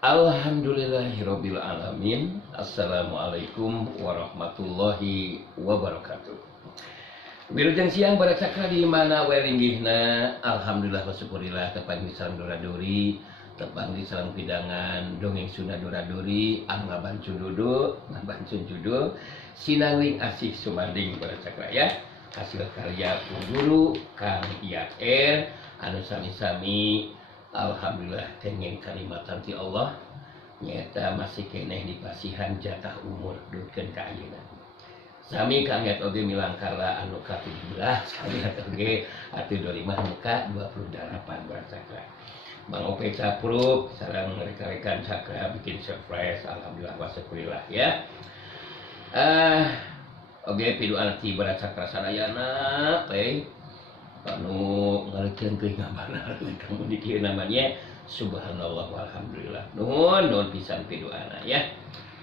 Alhamdulillahirabbil alamin. Assalamualaikum warahmatullahi wabarakatuh. Wilujeng siang barak sakra di mana wae linggihna. Alhamdulillah wa syukurillah tepang di salam duraduri, tepang di salam pidangan dongeng Sunda duraduri, ngabancun dudu, ngabancun judul sinangling asih sumanding barak sakra ya. Hasil karya guru Kang IAR anu sami-sami alhamdulillah kenging kalimatan ti Allah nyata masih keneh dipasihan jatah umur dukeun ka ayeuna. Sami kaget oge milangkara anu ka-17 kaget oge atuh 25 muka 28 bulan sakra. Bang Ope Capruk sareng rekan-rekan sakra bikin surprise alhamdulillah wa syukurillah ya. Oge piduan ti bulan sakra sadayana teh anu ngalikeun teuing ngabarna kamu dikieu namanya subhanallah walhamdulillah nuhun pisan pidoana ya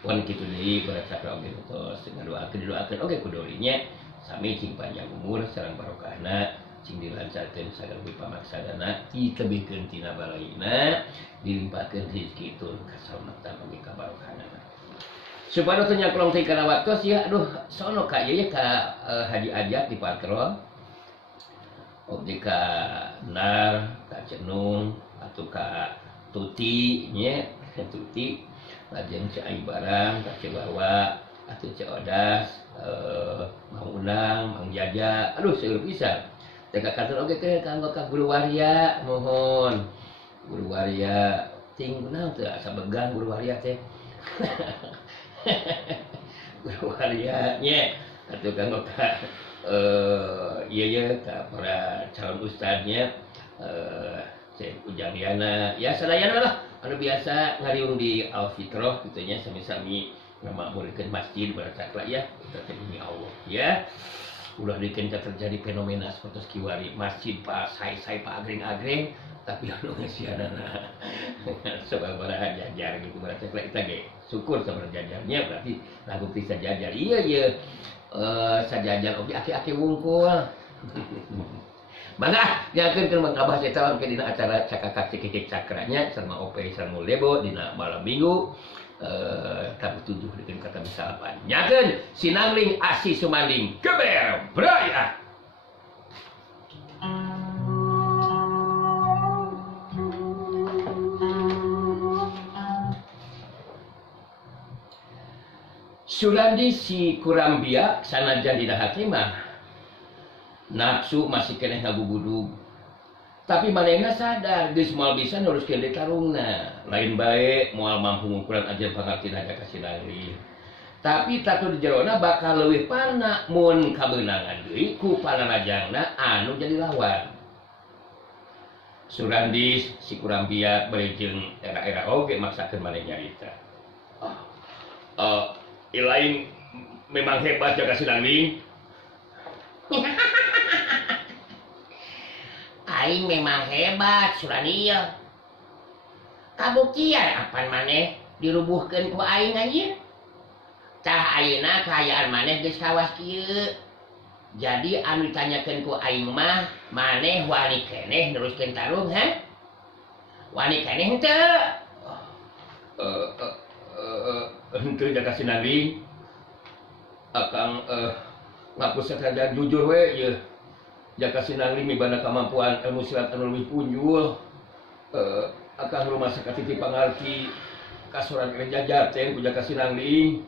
wan kitu deui barat sakra oge tos ngadoakeun oge ku dolinya sami cing panjang umur sareng barokahna cing dilancarkeun sagala pamaksadana ditebihkeun tina balaina dilimpahkeun rezeki tur kasalamatan oge ka barokahna supaya tanya kolong teh kana waktos ya aduh sono ka ieu ya ka Haji Ajat di Patrol oke ka Nar, ka Cenung, atau ka Tuti nya, Tuti lajeng Cai Barang, ka Cibawa, atau Ciodas, Mang Unang, Mang Jaja, aduh seueur pisan. Teh ka kantor oge teh kanggo ka Guru Waria, mohon. Guru Waria ting kunaon teh asa begang Guru Waria teh. Guru Waria nya atuh kanggo ka iya ka para calon ustadznya Syekh Ujamiana ya sadayana lah anu biasa ngariung di Al-Fitrah gitu nya sami-sami ngamakmurkeun masjid barat sakra ya kita demi Allah ya ulah dikeun terjadi fenomena seperti kiwari masjid pa sai-sai pa agreng-agreng tapi anu ngasianana sababaraha jajar gitu barat sakra kita ge syukur sabar jajarnya berarti lagu bisa jajar iya sajajan oke aki-aki wungkul mangga nyakeun keur mangkabah eta ke dina acara cakakak cikik cakranya sama OP sareng Lebo dina malam Minggu tabu 7 dikeun kata misalapan nyakeun sinangling asih sumanding keber braya. Sulandi si kurang biak sanajan dina hati mah nafsu masih keneh ngagugudug tapi manehna sadar geus moal bisa nuruskeun deui tarungna lain bae moal mampu ngukuran ajeun pangartina ka sinangling tapi tatu di jerona bakal leuwih parna mun kabeunangan deui ku pananajangna anu jadi lawan. Sulandi si kurang biak berejeung era-era oge maksakeun maneh nyarita lain memang hebat jaga sinangling. Aing memang hebat Surania. Kabuktian apan maneh dirubuhkeun ku aing anjeun. Tah ayeuna kaayaan maneh geus kawas kieu. Jadi anu ditanyakeun ku aing mah maneh wani keneh neruskeun tarung ha? Wani keneh henteu? Henteu jaga sinangling akang ngaku sakadar jujur we ieu jaga sinangling mibanda kamampuan ilmu silat anu leuwih punjul akang rumah sakatiti pangarti kasoran gereja Jaten ku jaga sinangling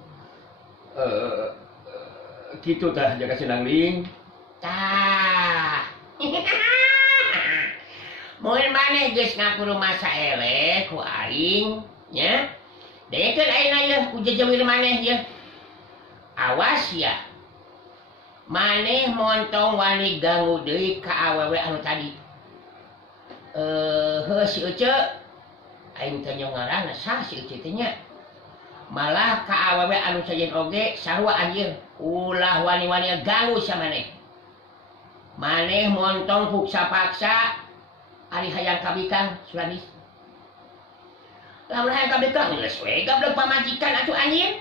kitu tah jaga sinangling tah mun maneh geus ngaku rumah saeleh ku aing nya dekeun ayeuna ieu ku jejewir maneh ieu awas ya maneh montong wani ganggu deui ka awewe anu tadi heuh si Ece aing teh nyong ngaranna sah si Ece teh nya malah ka awewe anu sajen oge sarua anjeun ulah wani-wani ganggu sa maneh montong puksa-paksa ari hayang kabikang Sulandis lamun hayang kabikang geus we gablek pamajikan atuh anjeun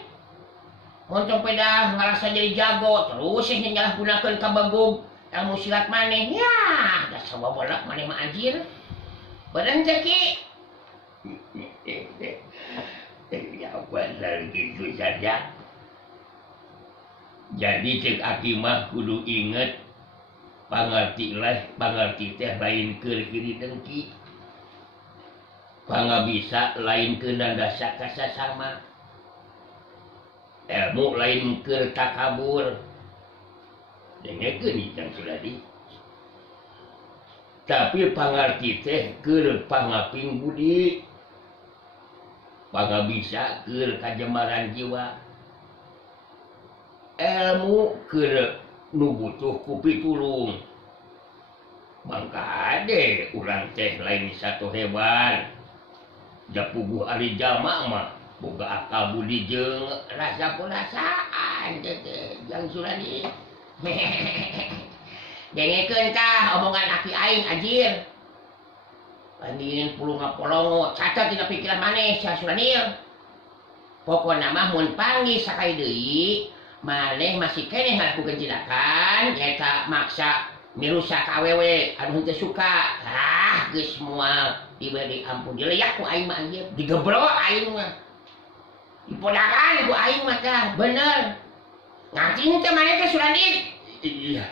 montong peda ngarasa jadi jago terus nyalahgunakeun kabegug ilmu silat maneh ya da sababolak maneh mah anjir. Badan teh ki begitu saja. Jadi cek aki mah kudu inget pangarti teh lain keur kiri dengki. Pangabisa lain keur nandasa kasasama. Ilmu lain keur takabur. Dengekeun Jang Suradi. Tapi pangarti teh keur pangaping budi. Pangabisa keur kajembaran jiwa. Ilmu keur nu butuh ku pitulung. Mangka ade urang teh lain satu hewan. Japuguh ari jama mah boga akal budi jeung rasa perasaan teh Jang Suradi. Dengekeun tah omongan aki aing anjir. Bandingin puluh ngapolongo cacat dina pikiran maneh Jang Suradi. Pokona mah mun panggih sakali deui maneh masih keneh ngalakukeun tindakan nyaeta maksa mirusak awewe anu henteu suka. Geus moal diberi ampun dileyak ku aing mah anjir, digeblok aing mah. Dipodakan ku aing mah tah, bener. Ngarti teh maneh teh Suradi? Iya.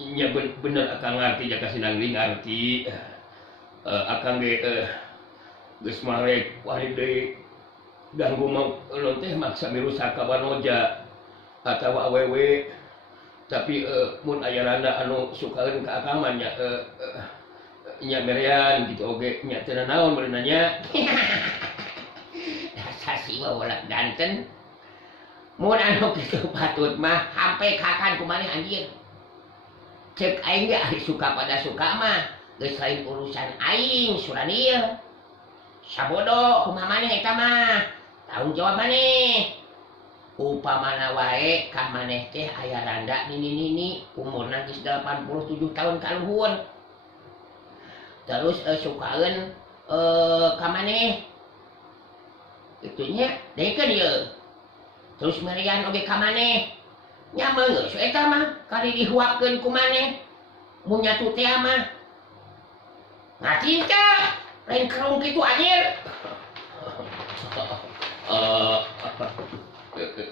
Nya bener akang ngarti jaka sinangling ngarti. Akang ge geus marek wari deui ganggu ulun teh maksa mirusak ka Banoja atawa awewe. Tapi mun aya randa anu sukaeun ka akang mah nya nya berean gitu oge nya teu naon beunna nya. Dasar si bolak danten. Mun anu kitu patut mah hampe kakan kumaneh anjir. Cek aing ge ari suka pada suka mah geus lain urusan aing Suradi. Sabodo kumaha maneh eta mah? Tanggung jawab maneh. Upamana wae ka maneh teh aya randa nini umurna geus 87 tahun kaluhur. Terus sukaeun ka maneh. Itunya dekeun ieu. Terus merian oge ka maneh. Nya meungeus eta mah kali dihuapkeun ku maneh. Mun nya teh mah. Ngacinca lain kerung kitu anjir.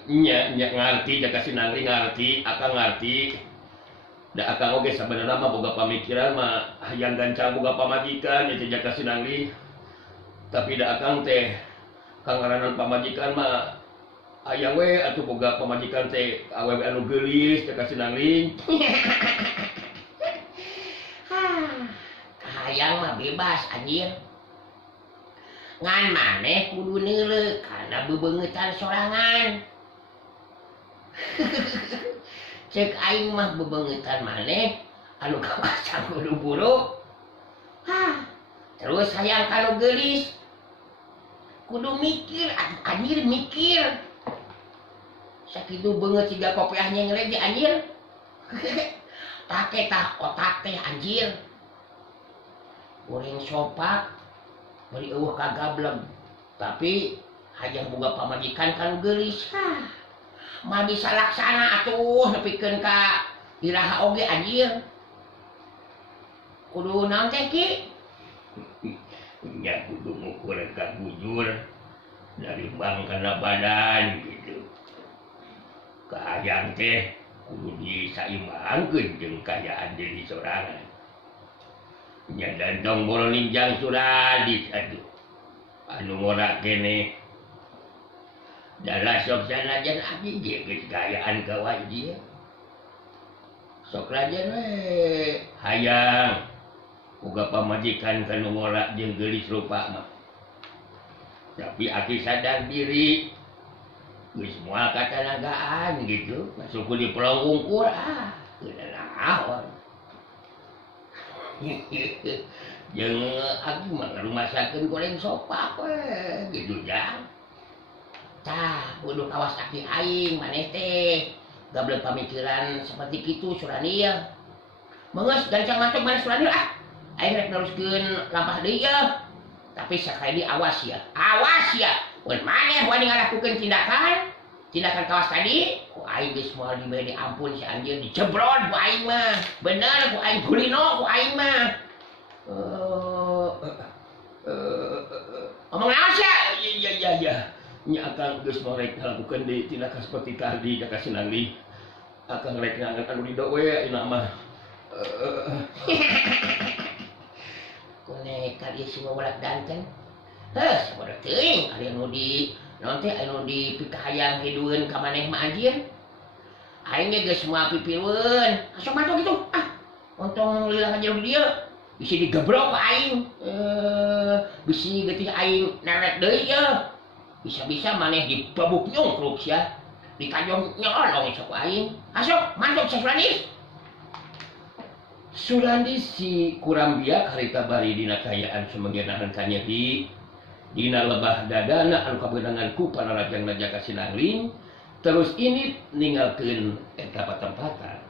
Nya ngarti jaka sinangling ngarti, akang ngarti. Da akang oge sabenerna mah boga pamikiran mah hayang gancang boga pamajikan nya jaka sinangling. Tapi da akang teh kangaranan pamajikan mah aya we atuh boga pamajikan teh awewe anu geulis jaka sinangling. Kahayang mah bebas anjir. Ngan maneh kudu neuleuk karena bebeungetan sorangan. Cek aing mah bebeungetan maneh anu kawasan buru-buru. Terus hayang kalau geulis kudu mikir anjir mikir. Sakitu beungeut siga kopiah nyenglet di anjir. Take tah otak teh anjir. Goreng sopak beri eueuh ka gablem. Tapi hayang boga pamajikan kanu geulis. Mah bisa laksana atuh nepikeun ka iraha oge anjir. Kudu naon teh Ki? Nya kudu ngukur ka bujur dari bang kana badan gitu. Kahayang teh kudu disaimbangkeun jeung kayaan diri sorangan. Nya dantong boroning Jang Suradi aduh. Anu ngora kene dalah sok sanajan abdi ge geus gayaan ka wajib. Sok rajan we hayang boga pamajikan kanu ngora jeung geulis rupa mah. Tapi aki sadar diri geus moal katanagaan gitu, masuk di pulau ungkur teu naon. Jeung aki mah ngarumasakeun goreng sopak we gitu Jang. Tah kudu kawas aki aing maneh teh. Gablek pamikiran seperti kitu Suradi. Meungeus gancang mantep maneh Suradi aing rek neruskeun lampah deui ya. Tapi sakali awas ya. Awas ya. Mun maneh wani ngalakukeun tindakan kawas tadi, ku aing geus moal diberi ampun si anjeun dicebrod ku aing mah. Bener ku aing kulino ku aing mah. Omong naon sia? Iya. nya akan geus rek ngalakukeun deui tindakan seperti tadi da kasinangli akan rek ngangan anu ridho we ayeuna mah kunek kali semua bolak danten sabodo teuing ari anu di naon teh anu dipikahayang hidueun ka maneh mah anjeun aing ge geus moal pipireun asok mantok gitu untung lila ngajero di dieu bisa digebrok ka aing bisi getih aing neret deui ya bisa-bisa maneh dibabuk nyongkruk sia ditajong nyolong sok aing asok mantok Surandis Surandis si kurang biak harita bari dina kayaan sumanggenahan ka Nyepi dina lebah dadana anu kabeunangan ku panarajang Raja Kasinangling terus ini ninggalkeun eta patempatan.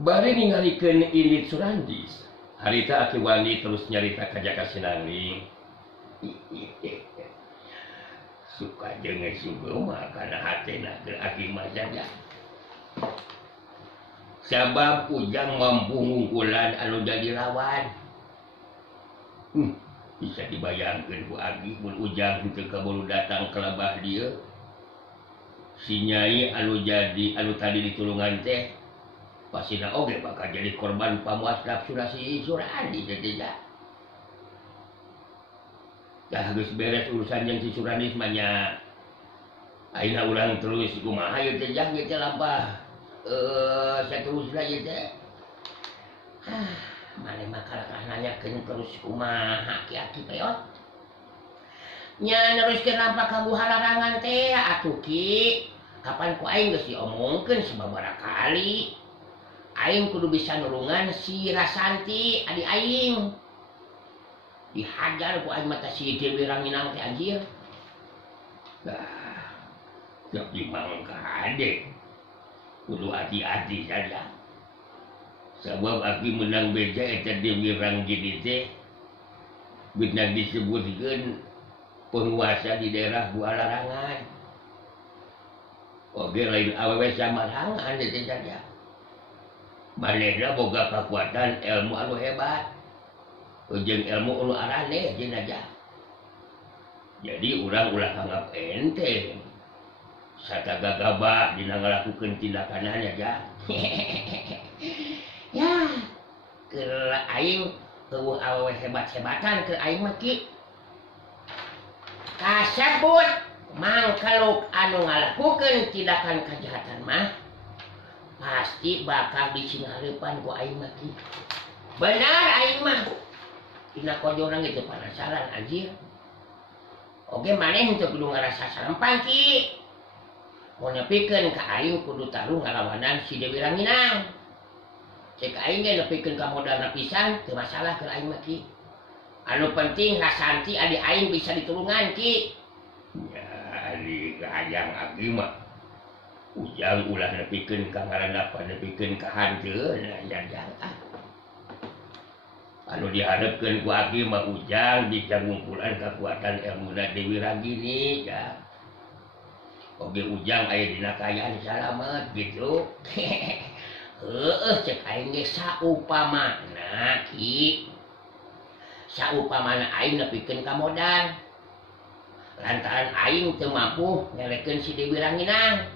Bari ningalikeun indit Surandis harita Aki Wandi terus nyarita ka Jaka Sinangling suka jeung sugema kana hatena keur Aki mah jaga sabab ujang mampu ngungkulan anu jadi lawan bisa dibayangkeun ku Aki mun ujang teu kabulu datang ke lebah dieu si Nyai anu tadi ditulungan teh pasina oge bakal jadi korban pamuas nafsu si Surandis teh dah geus beres urusan jeung si Surandis mah nya ayeuna urang terus kumaha ieu teh jah ge lampah saterusna ieu teh maneh mah kalakah nanyakeun terus kumaha ki peot nya neruskeun lampah kanggo halarangan teh atuh Ki kapan ku aing geus diomongkeun sababaraha kali aing kudu bisa nulungan si Rasanti adik aing dihajar ku aing mata si Dewi Ranginang teh anjir tiap dimangka adek kudu hati-hati saja sebab Aki menang beja eta Dewi Ranggini teh beuna disebutkeun penguasa di daerah Bualarangan oge lain awewe samarangan teh saja manehna boga kekuatan ilmu anu hebat jeung ilmu anu arane jeung aja jadi urang ulah anggap enteng sataga gabah dina ngalakukeun tindakanana aja ya keur aing eueuh awewe hebat-hebatan keur aing mah Ki kasebut mangkaluk anu ngalakukeun tindakan kejahatan mah pasti bakal disingareupan ku aing mah Ki benar aing mah dina kojoran gitu penasaran anjir oge maneh henteu kudu ngarasa sarempang Ki mun nepikeun ka aing kudu taruh ngalawanan si Dewi Ranginang cek aing ge nepikeun ka modalna pisan teu masalah keur aing mah Ki anu penting Rasanti adik aing bisa ditulungan Ki ya ari gajang Aki mah ujang ulah nepikeun ka ngarandapan nepikeun ka hanteun nya anu dihadapkeun ku Aki mah ujang bisa ngumpulan kekuatan ilmuna Dewi Ranggini ya oge ujang aya dina kayaan salamet gitu heueuh cek aing ge saupamana Ki saupamana aing nepikeun ka modal lantaran aing teu mampu ngelekeun si Dewi Ranginang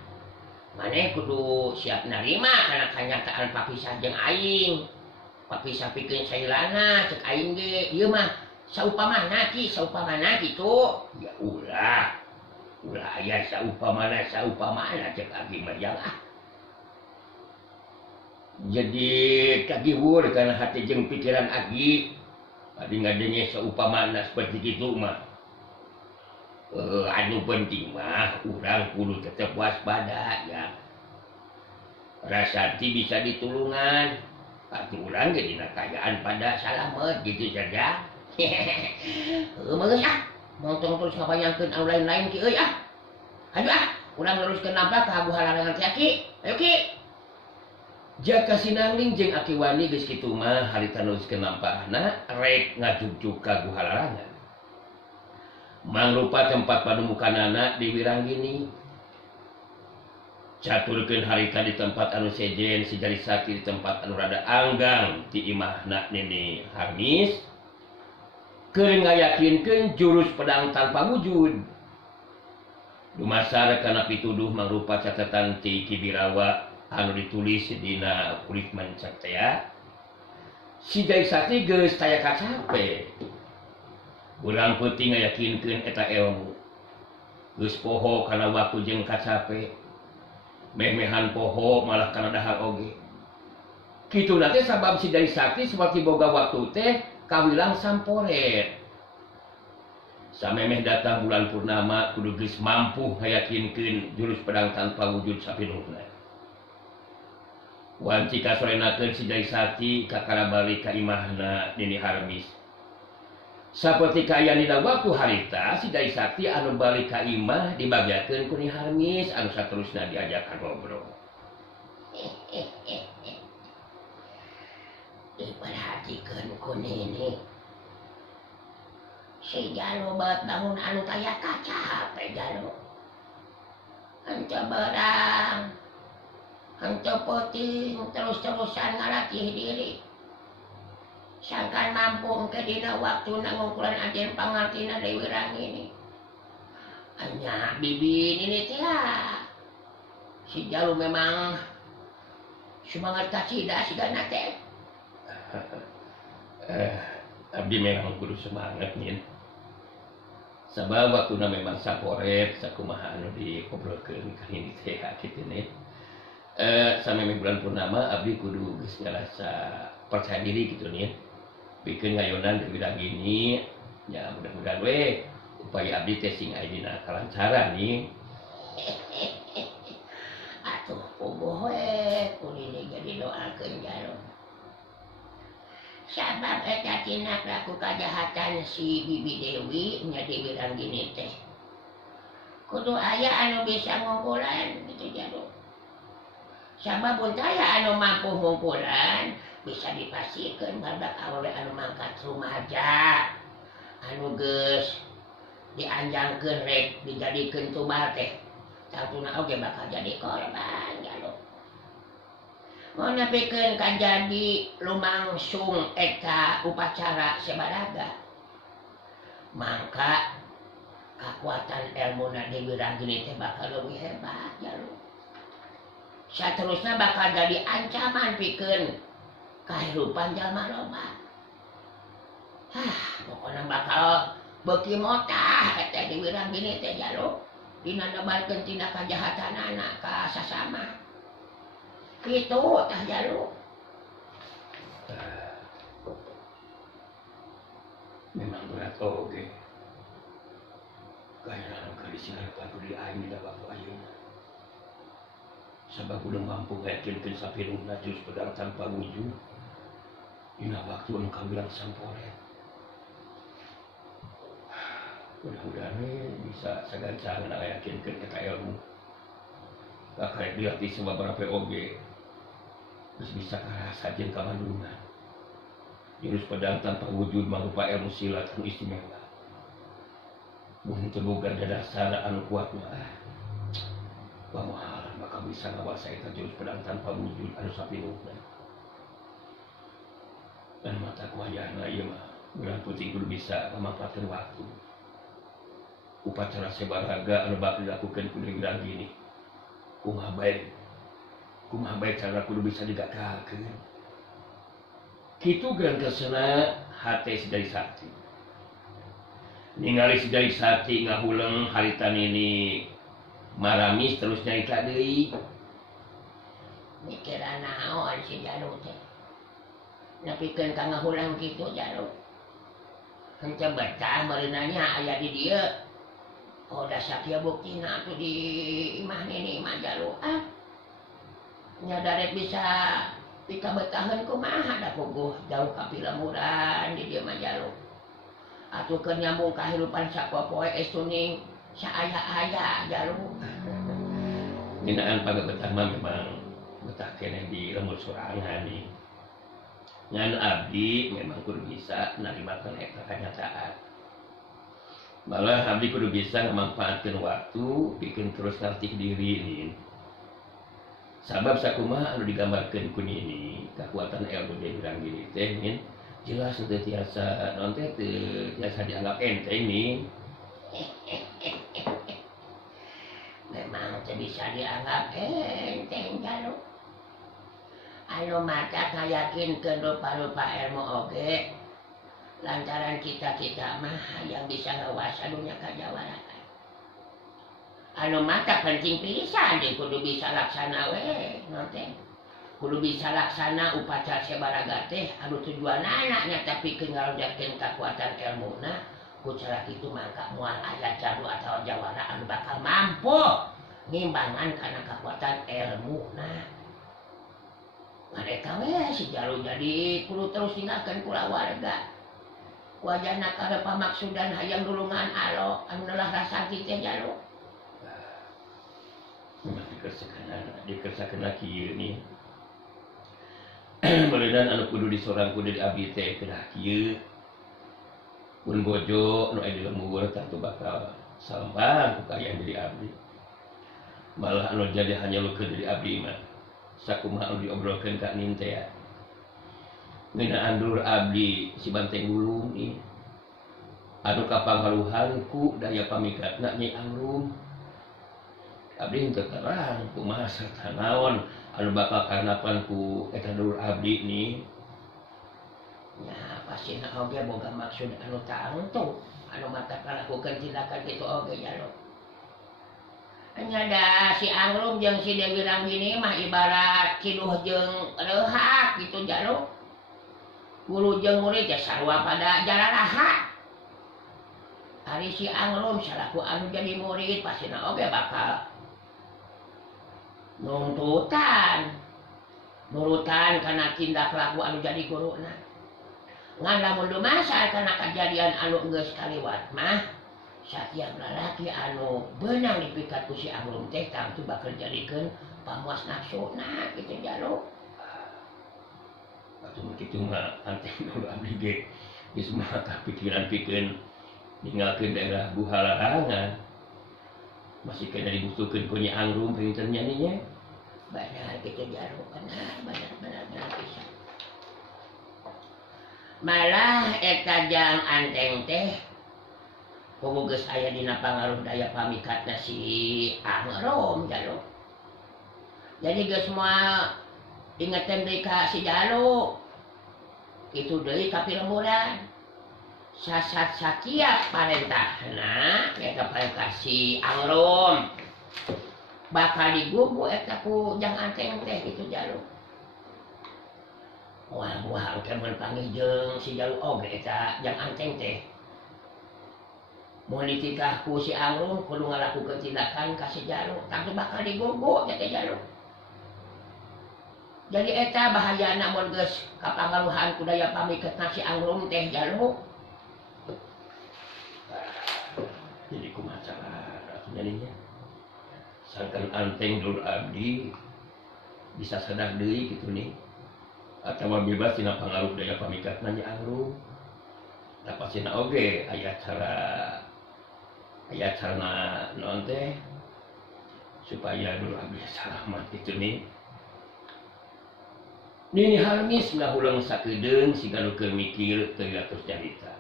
maneh kudu siap narima kana kanyataan papisah jeung aing papisah pikeun sailana cek aing ge ieu mah saupamana Ki saupamana kitu ya ulah aya saupamana cek Aki mah jadi kagihur kana hati jeung pikiran Aki adi ngadenge saupamana seperti kitu mah anu penting mah urang kudu tetep waspada ya. Rasati bisa ditulungan, atuh urang ge dina kayaan pada salamet gitu saja. Meureus montong terus ngabayangkeun anu lain-lain ki euy Ayo urang luruskeun napa ka buhalarangan teh Ki. Ayo Ki. Jaka sinangling jeung Aki Wani geus kitu mah harita neruskeun lampahna rek ngajugjuk ka guhalarangan. Mangrupa tempat panemukanana di Wiranggini. Caturkeun harita di tempat anu sejen si Jari Sakti di tempat anu rada anggang ti imahna Nini Harmis. Keur ngayakinkeun jurus pedang tanpa wujud. Dumasar kana pituduh mangrupa catatan ti Kibirawa anu ditulis dina kulit mancak teh. Si Jari Sakti geus taya kacape. Urang peuting ngayakinkeun eta ilmu. Geus poho kana waktu jeung kacape. Memehan poho malah kana dahar oge. Kituna teh sabab si Jari Sakti seperti boga waktu teh kawilang samporet. Samemeh datang bulan purnama kudu geus mampu ngayakinkeun jurus pedang tanpa wujud sapinuhna. Wanci kasorenakeun si Jari Sakti kakara balik ka imahna Nini Harmis. Saperti kaya dina waktu harita si Jari Sakti anu balik ka imah dibagiakeun ku Nini Harmis anu saterusna diajakan ngobrol. Diperhatikeun ku Nini. Si Jalo baet bangun anu taya kaca hape Jalo. Henteu berang. Henteu peuting terus-terusan ngalatih diri. Sangkan mampu engke dina waktu ngungkulan ajen pangartina di Wiranggini. Anya bibi Nini teh si Jalo memang semangat kacida sigana teh. Abdi memang kudu semangat nin. Sabab waktuna memang saporet sakumaha anu diobrolkeun ka hini teh kitu nih. Samemeh bulan purnama abdi kudu geus ngarasa percaya diri kitu nih. Bikin ngayonan di Wiranggini ya mudah-mudahan we upaya abdi teh sing aya dina kalancaran nih. Atuh puguh we kulini jadi doakeun Jalo. Sabab eta tina laku kajahatan si Bibi Dewi nya di Wiranggini teh. Kudu aya anu bisa ngungkulan gitu Jalo. Sabab mun aya anu mampu ngungkulan bisa dipasikeun badak awewe anu mangkat rumaja. Anu geus dianjangkeun rek dijadikeun tumbal teh. Satuna oge bakal jadi korban Jalo. Mau nepikeun ka jadi lumangsung eta upacara sabaraga. Mangka kakuatan elmuna di Wiranggini teh bakal leuwih hebat Jalo. Saterusna bakal jadi ancaman pikeun kahirupan jalma loba. Pokona bakal beuki motah eta di Wiranggini teh Jalo. Dina nebalkeun tina kajahatanana ka sasama. Kitu tah Jalo. Memang berat oge. Kaya anu gadis ngarepan di aing dina waktu ayeuna. Sabab udah mampu ngayakinkeun sapinuhna jurus pedang tanpa wujud. Dina waktu anu kawilang samporet. Mudah-mudahan bisa sagancangan ngayakinkeun eta ilmu. Kakarek dilatih sababaraha oge. Terus bisa karasa jeung kamandungan. Jurus pedang tanpa wujud mangrupa ilmu silat anu istimewa. Mun teu boga dasar anu kuat mah pamahalan bakal bisa ngawasa eta jurus pedang tanpa wujud anu sapinuhna. Dan mata kuayana ieu mah urang peuting kudu bisa ngamanfaatkeun waktu. Upacara sabaraga anu bakal dilakukeun ku Wiranggini. Kumaha bae cara kudu bisa digagakeun. Kitu gantosna hate si Jari Sakti. Ningali si Jari Sakti ngahuleng harita Nini maramis terus nyarita deui. Mikiran naon si Jalo teh. Nepikeun ka ngahulang kitu Jalo. Henteu betah meureunanya aya di dieu. Oh da sakieu buktina atuh di imah nini mah Jaluk nya daret bisa dikabetaheun kumaha da puguh jauh ka Pilemuran di dieu mah Jaluk atuh keur nyambung kahirupan sapopoe estuning saaya-aya Jaluk. Nginaan pagabetah mah memang betah keneh di lembur sorangan nih. Ngan abdi memang kudu bisa narimakeun eta kanyataan. Malah abdi kudu bisa ngamanfaatkeun waktu bikin terus ngarti diri nih. Sabab sakumaha anu digambarkeun ku nini kekuatan ilmu urang diri teh nin jelas teu tiasa naon teh teu tiasa dianggap enteng nih. Memang teu bisa dianggap enteng Jaluk. Anu matak ngayakinkeun rupa-rupa ilmu oge lantaran kita-kita mah yang bisa ngawasa dunya kajawaraan. Anu matak penting pisan di kudu bisa laksana we naon teh. Kudu bisa laksana upacara sabaraga teh anu tujuanana nya tapi ngalonjakeun kekuatan ilmuna ku cara kitu mangka moal aya jadu atau jawara anu bakal mampu ngimbangan kana kekuatan ilmuna. Mereka we si Jaluk jadi kudu terus tinggalkeun kula warga. Wajahna kada pamaksudan hayang dulungan alo anu neulah rasa teh Jaluk. Memang dikersakeun kieu nih. Meureunana anu kudu disorang kudu di abdi teh kedah kieu. Mun bojo nu aya di lembur tentu bakal salembang ku kayaan jadi abdi. Malah anu jadi hanya lukeun jadi abdi mah sakumaha anu diobrolkeun ka nin teh ya. Ngeunaan dulur abdi si Banteng Gulung nih. Anu kapanghaluhan ku daya pamikatna Nyai Angrum. Abdi teu terang kumaha serta naon anu bakal karnapan ku eta dulur abdi nih. Ya pasina oge boga maksud anu tangtu anu mata kalakukeun tindakan kitu oge Jaluk. Nya da si Angrum jeung si Dewi Ranggini mah ibarat kiduh jeung reuhak gitu Jaluk. Guru jeung murid teh sarua pada jararaha. Ari si Angrum salaku anu jadi murid pasina oge bakal nurutan kana tindak laku anu jadi guruna. Ngan lamun dumasa kana kajadian anu geus kaliwat mah satiap lalaki anu beunang dipikat ku si Angrum teh tangtu bakal jadikeun pamuas nafsuna kitu Jaluk. Atuh kitu mah anteng dulu abdi ge geus mata pikiran pikeun ninggalkeun daerah Buhalarangan. Masih kena dibutuhkeun ku Nyai Angrum pinternya nih nya. Benar kitu Jaluk, benar pisan. Malah eta jang anteng teh kudu geus aya dina pangaruh daya pamikatna si Angrum Jaluk. Jadi geus moal ingetan deui ka si Jaluk. Itu deui ka Pilemuran. Sasat sakiat parentahna eta parentah si Angrum. Bakal digugu eta ku jang anteng teh kitu Jaluk. Wah teh mun panggih jeung si Jaluk oge eta jang anteng teh. Mun dititah ku si Angrum kudu ngalakukeun tindakan ka si Jaluk, tangtu bakal digugu teh Jaluk. Jadi eta bahayana mun geus kapangaruhan ku daya pamikatna si Angrum teh Jaluk. Jadi kumaha cara jadinya. Sangkan anteng dulur abdi bisa sadar deui kitu nih. Atawa bebas tina pangaruh daya pamikatna Nyai Angrum. Da pasina oge aya carana naon teh supaya dulur abdi salamat kitu nih. Nini halmis ngahulang sakedeung siga nu keur mikir teu atus carita.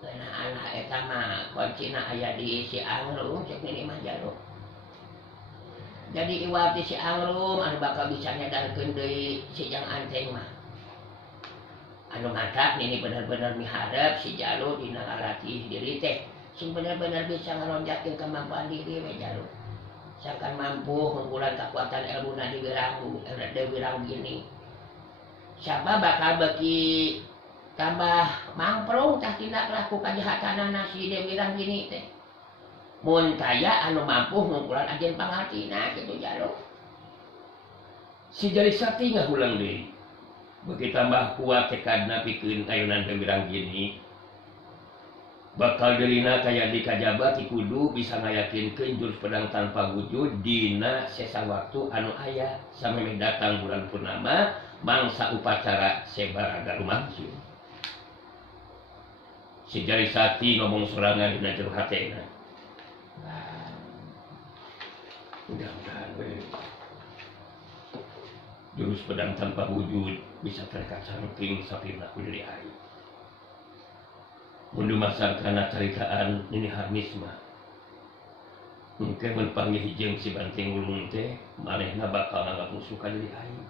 Anak eta mah kuncina aya di si Angrum cek nini mah Jaluk. Jadi iwat di si Angrum anu bakal bisa nyadarkeun deui si jang anteng mah. Anu ngatak nini bener-bener miharep si Jaluk dina ngalatih diri teh sing bener-bener bisa ngalonjakeun kemampuan diri we Jaluk. Sangkan mampu ngungkulan kekuatan ilmuna di Dewi Ranggini. Siapa bakal beki tambah mangprong tah tindak laku kajahatanana si Dewi Ranggini teh. Mun kaya anu mampu ngungkulan ajen pangartina kitu jaluk. Si Jari Sakti ngahulang deui. Beuki tambah kuat tekadna pikeun ayunan Dewi Ranggini. Bakal dirina kaya di kajaba ti kudu bisa ngayakinkeun jurus pedang tanpa wujud dina sesa waktu anu aya samemeh datang bulan purnama mangsa upacara sebaraga rumangsung. Si Jari Sakti ngomong sorangan dina jero hatena. Mudah-mudahan jurus pedang tanpa wujud bisa terkacangking sapirna ku deui aing. Mundu masarkana caritaan ini Harmis mah. Engke mun panggih jeung si Banting Ulung teh manehna bakal nganggap musuh ka deui aing.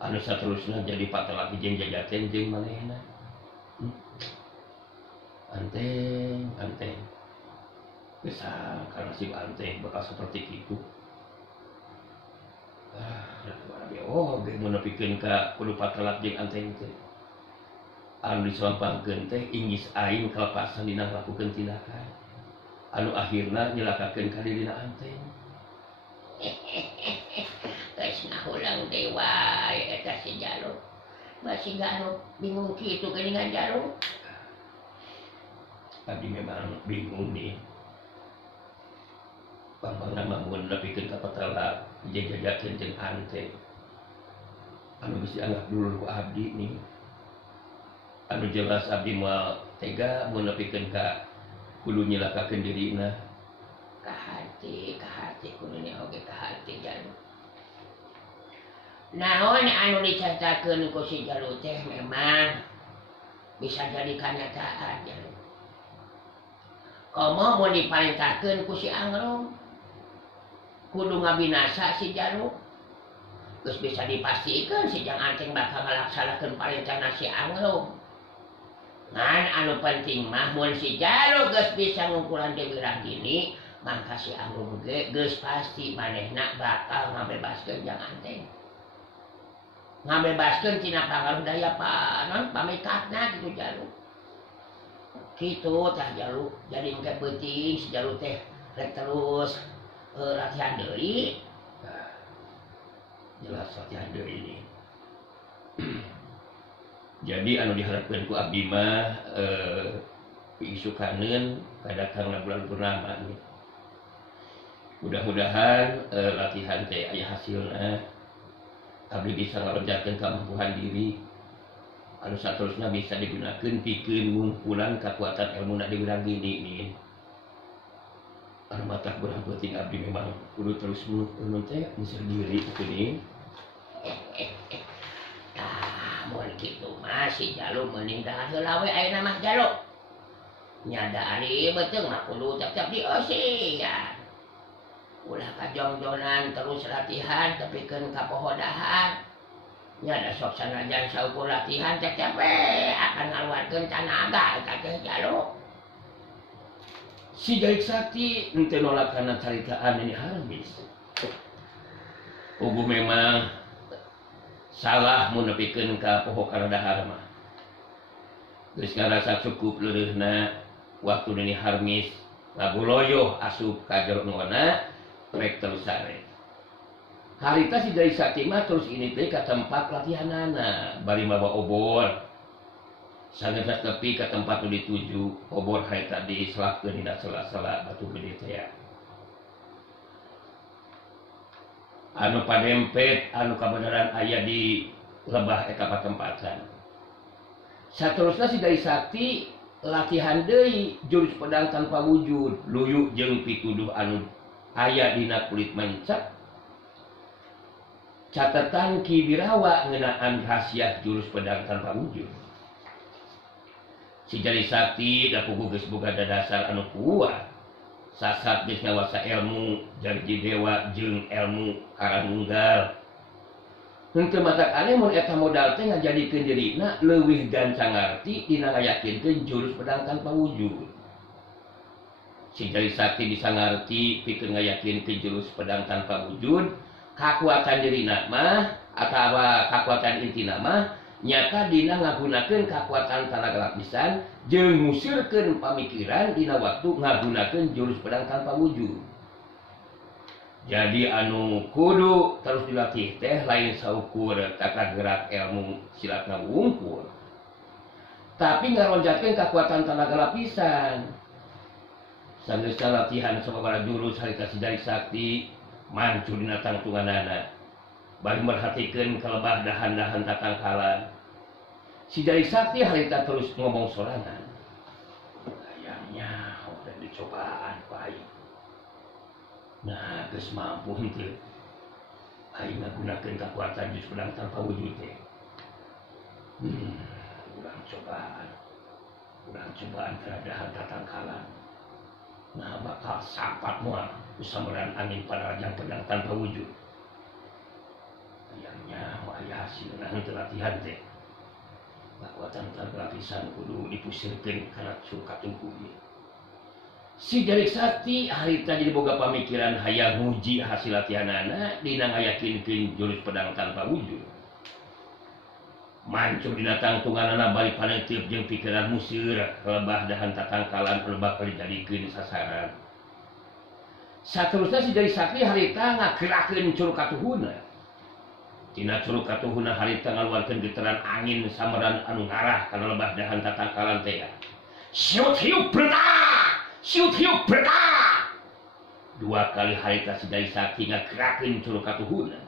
Anu saterusna jadi patelaki jeung jajaten jeung manehna. Anteng. Bisa karena si Anteng bakal seperti itu. Oge mun nepikeun ka kudu patelak jeung Anteng teh. Anu disampangkeun teh inggis aing kalepasan dina ngalakukeun tindakan anu akhirna nyelakakeun ka dirina Anteng. Geus ngahulang deui wae eta si Jaluk. Masih anu bingung kitu geuningan Jaluk. Abdi memang bingung nih. Pamangna mah mun nepikeun ka patelak jeung jajakeun jeung Anteng. Anu geus dianggap dulu ku abdi nih. Anu jelas abdi moal tega mun nepikeun ka kudu nyelakakeun dirina. Ka hati kudu oge ka hati Jaluk. Naon anu dicaritakeun ku si Jaluk teh memang bisa jadi kanyataan Jaluk. Komo mun diparentahkeun ku si Angrum kudu ngabinasa si Jaluk. Geus bisa dipastikeun si Jang Anteng bakal ngalaksanakeun parentahna si Angrum. Ngan anu penting mah mun si Jaluk geus bisa ngungkulan Dewi Ranggini, mangka si Angrum ge geus pasti manehna bakal ngabebaskeun Jang Anteng. Ngabebaskeun tina pangaruh daya pamikatna kitu Jaluk. Kitu tah Jaluk, jadi engke penting si Jaluk teh rek terus latihan deui. Jelas latihan deui ini. Jadi anu diharapkeun ku abdi mah piisukaneun kadatangan bulan purnama nih. Mudah-mudahan latihan teh aya hasilna. Abdi bisa ngalonjatkeun kamampuan diri. Anu saterusna bisa digunakeun pikeun ngumpulan kakuatan ilmuna Dewi Ranggini nih. Anu matak urang penting abdi memang kudu terus mun teh musir diri kitu nih. Mun kitu mah si Jaluk meuning da heula we ayeuna mah Jaluk. Nyada ari beuteung mah kudu tiap-tiap diosian. Ulah kajongjonan terus latihan tepikeun ka pohodahan. Nyada sok sanajan saukur latihan tiap-tiap we akan ngaluarkeun tanaga eta teh Jaluk. Si Jari Sakti henteu nolak kana caritaan ini Harmis. Ugu memang salah mun nepikeun ka poho karadahar mah. Geus ngarasa cukup leureuna waktu ini Harmis ngaguloyoh asup ka jero nuana rek terus sare. Harita si Jari Sakti mah terus ini teh ka tempat latihanana bari mawa obor. Sageus tepi ka tempat nu dituju obor harita diselapkeun dina sela-sela batu gede teh. Anu padempet anu kabeneran aya di lebah eta patempatan. Saterusna si Jari Sakti latihan deui jurus pedang tanpa wujud, luyuk jeung pituduh anu aya dina kulit mencak. Catatan Ki Birawa ngeunaan rahasia jurus pedang tanpa wujud. Si Jari Sakti da puguh geus boga dasar anu kuat. Sasat geus ngawasa ilmu janji dewa jeung ilmu karanunggal. Henteu matak aneh mun eta modal teh ngajadikeun dirina leuwih gancang ngarti dina ngayakinkeun jurus pedang tanpa wujud. Si Jari Sakti bisa ngarti pikeun ngayakinkeun jurus pedang tanpa wujud, kakuatan dirina mah atawa kakuatan intina mah nyata dina ngagunakeun kakuatan tenaga lapisan jeung ngusirkeun pamikiran dina waktu ngagunakeun jurus pedang tanpa wujud. Jadi anu kudu terus dilatih teh lain saukur tata gerak ilmu silat wungkul, tapi ngaronjatkeun kakuatan tenaga lapisan. Sanggeus latihan sababaraha jurus harita Sidari Sakti mancur dina tangtunganana, bari merhatikeun kalebah dahan-dahan tatangkalan. Sidari Sakti harita terus ngomong sorangan. Kayaknya udah dicobaan ku aing. Nah, geus mampu henteu. Aing ngagunakeun kakuatan jurus pedang tanpa wujud teh. Urang cobaan terhadap tatangkalan. Nah, bakal sapat moal usameran angin pada rajang pedang tanpa wujud. Ayangnya aya hasilna henteu latihan teh. Kakuatan tanpa lapisan kudu dipusirkeun kana surkatuhu ieu. Sidari Sakti harita jadi boga pamikiran hayang nguji hasil latihanana dina ngayakinkeun jurus pedang tanpa wujud. Mancur dina tangtunganana bari paneuteub jeung pikiran museur kelebah dahan tatangkalan anu bakal dijadikeun sasaran. Saterusna Sidari Sakti harita ngagerakeun curukatuhuna. Tina curukatuhuna harita ngaluarkeun getaran angin sameran anu ngarah kana lebah dahan tatangkalan teh. Siut hiup bertah! Siut hiup bertah! 2 kali harita Sidari Sakti ngagerakeun curukatuhuna.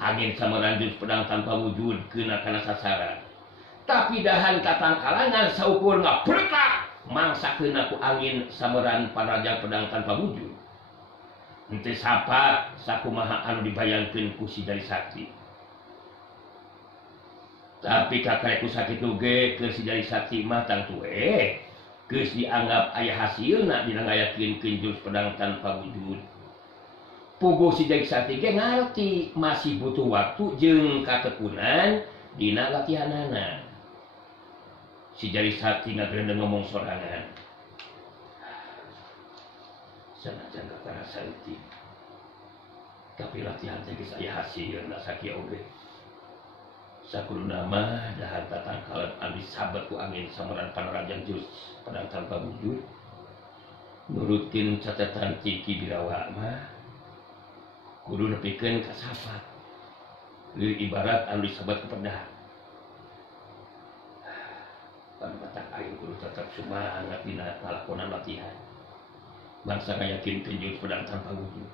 Angin sameran jurus pedang tanpa wujud kena kana sasaran. Tapi dahan tatangkalangan saukur ngabertak mangsakeun ku angin sameran panrajang pedang tanpa wujud. Henteu sapat sakumaha anu dibayangkeun ku Sidari Sakti. Tapi kakareku sakitu ge ke Sidari Sakti mah tangtu geus dianggap aya hasilna dina ngayakinkeun jurus pedang tanpa wujud. Puguh Sidari Sakti ge ngarti masih butuh waktu jeung katekunan dina latihanana. Sidari Sakti ngagerendeung ngomong sorangan. Sanajan kakarasa leutik, tapi latihan teh geus aya hasilna sakieu oge. Sakuluna mah dahan tatangkalan anu disabet ku angin sameran panrajang jurus pedang tanpa wujud. Nurutkeun catatan Ki Birawa mah kudu nepikeun ka sapat. Ibarat anu disabet ku pedang. Pan batak aing kudu tetep sumangat dina ngalakonan latihan. Bangsa ngayakinkeun jurus pedang tanpa wujud.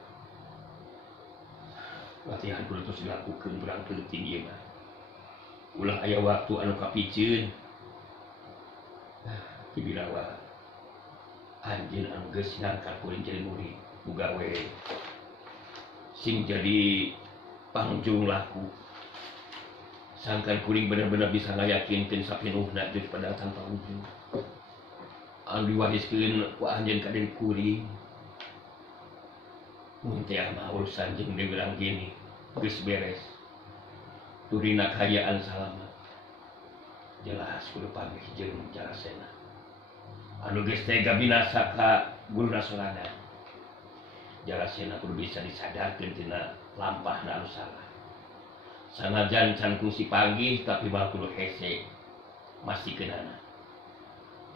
Latihan kudu terus dilakukeun berang leutik ieu mah. Ulah aya waktu anu kapiceun. Ki Birawa, anjeun anu geus ngangkat kuring jadi murid, boga we sing jadi pangjung laku. Sangkan kuring bener-bener bisa ngayakinkeun sapinuhna jurus pedang tanpa wujud. Anu diwariskeun ku anjeun ka diri kuring. Mun teh mah urusan jeung deui urang gini geus beres. Turina kayaan salamat. Jelas kudu pamih jeung Jarasena. Anu geus tega binasa ka guruna sorangan. Jarasena kudu bisa disadarkeun tina lampahna anu salah. Sanajan can kungsi panggih tapi mah kudu hese mastikeunana.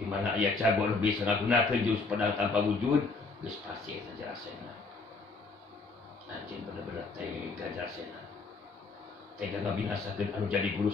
Di mana aya jago anu bisa ngagunakeun jurus pedang tanpa wujud, geus pasti eta Jarasena. Anjeun bener-bener tega Jarasena. Tega ngabinasakeun anu jadi guru